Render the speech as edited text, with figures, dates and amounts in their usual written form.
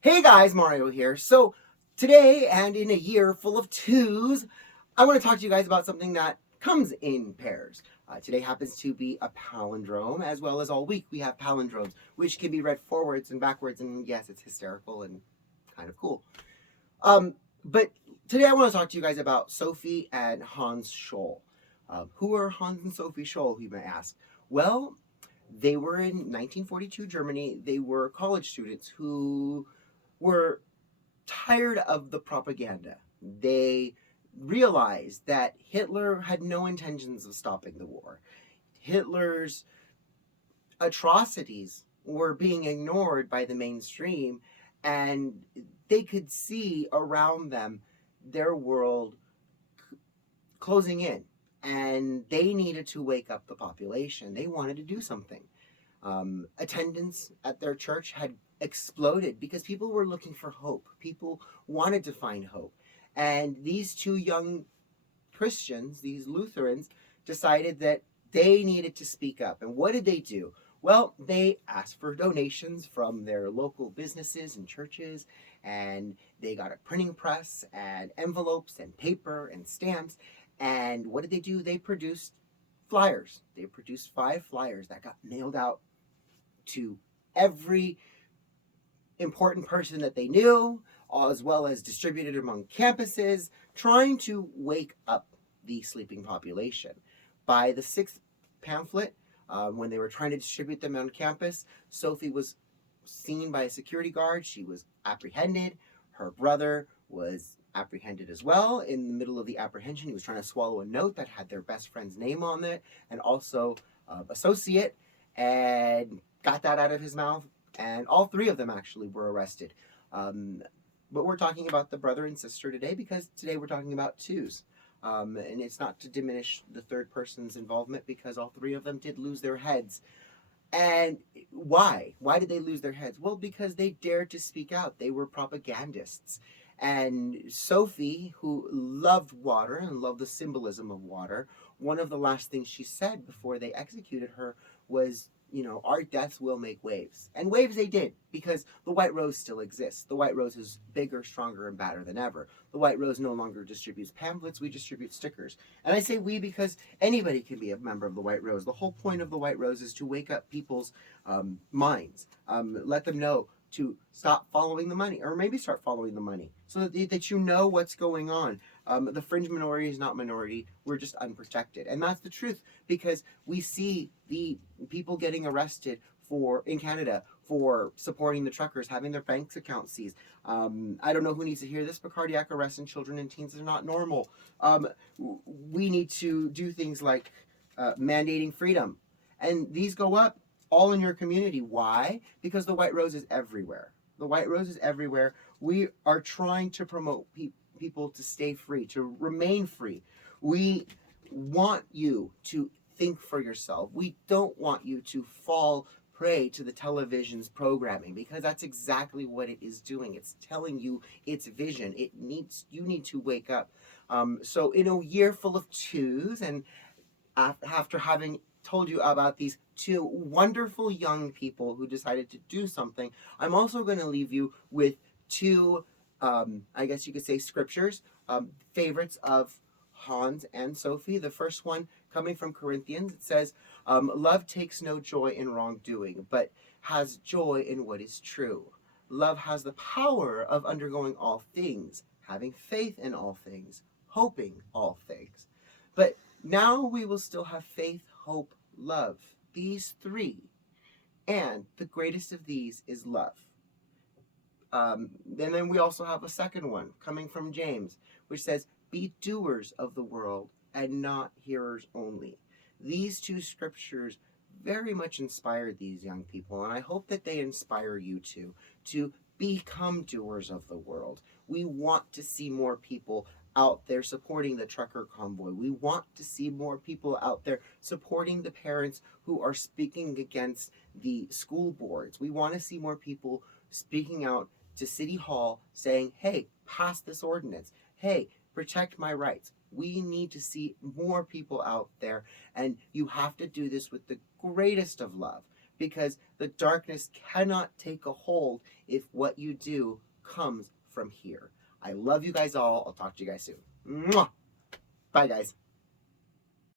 Hey guys, Mario here. So today and in a year full of twos, I want to talk to you guys about something that comes in pairs. Today happens to be a palindrome, as well as all week we have palindromes, which can be read forwards and backwards, and yes, it's hysterical and kind of cool. But today I want to talk to you guys about Sophie and Hans Scholl. Who are Hans and Sophie Scholl, you may ask? Well, they were in 1942 Germany. They were college students who were tired of the propaganda. They realized that Hitler had no intentions of stopping the war. Hitler's atrocities were being ignored by the mainstream, and they could see around them their world closing in, and they needed to wake up the population. They wanted to do something. Attendance at their church had exploded because people were looking for hope. People wanted to find hope. And these two young Christians, these Lutherans, decided that they needed to speak up. And what did they do? Well, they asked for donations from their local businesses and churches, and they got a printing press and envelopes and paper and stamps. And what did they do? They produced flyers. They produced 5 flyers that got mailed out to every important person that they knew, as well as distributed among campuses, trying to wake up the sleeping population. By the 6th pamphlet, when they were trying to distribute them on campus, Sophie was seen by a security guard. She was apprehended. Her brother was apprehended as well. In the middle of the apprehension, he was trying to swallow a note that had their best friend's name on it and also associate, and got that out of his mouth. And all 3 of them actually were arrested. But we're talking about the brother and sister today because today we're talking about twos. And it's not to diminish the third person's involvement because all 3 of them did lose their heads. And why? Why did they lose their heads? Well, because they dared to speak out. They were propagandists. And Sophie, who loved water and loved the symbolism of water, one of the last things she said before they executed her was, our deaths will make waves. And waves they did, because the White Rose still exists. The White Rose is bigger, stronger, and badder than ever. The White Rose no longer distributes pamphlets, we distribute stickers. And I say we because anybody can be a member of the White Rose. The whole point of the White Rose is to wake up people's minds, let them know to stop following the money, or maybe start following the money, so that you know what's going on. The fringe minority is not minority. We're just unprotected. And that's the truth, because we see the people getting arrested in Canada for supporting the truckers, having their bank accounts seized. I don't know who needs to hear this, but cardiac arrests in children and teens are not normal. We need to do things like mandating freedom. And these go up all in your community. Why? Because the White Rose is everywhere. The White Rose is everywhere. We are trying to promote people to stay free, to remain free. We want you to think for yourself. We don't want you to fall prey to the television's programming, because that's exactly what it is doing. It's telling you its vision. You need to wake up. So in a year full of twos, and after having told you about these 2 wonderful young people who decided to do something, I'm also going to leave you with 2, I guess you could say, scriptures, favorites of Hans and Sophie. The first one coming from Corinthians, it says, love takes no joy in wrongdoing, but has joy in what is true. Love has the power of undergoing all things, having faith in all things, hoping all things. But now we will still have faith, hope, love. These 3. And the greatest of these is love. And then we also have a second one coming from James, which says, be doers of the world and not hearers only. These 2 scriptures very much inspired these young people, and I hope that they inspire you too, to become doers of the world. We want to see more people out there supporting the trucker convoy. We want to see more people out there supporting the parents who are speaking against the school boards. We want to see more people speaking out to City Hall saying, hey, pass this ordinance. Hey, protect my rights. We need to see more people out there, and you have to do this with the greatest of love. because the darkness cannot take a hold if what you do comes from here. I love you guys all. I'll talk to you guys soon. Mwah! Bye, guys.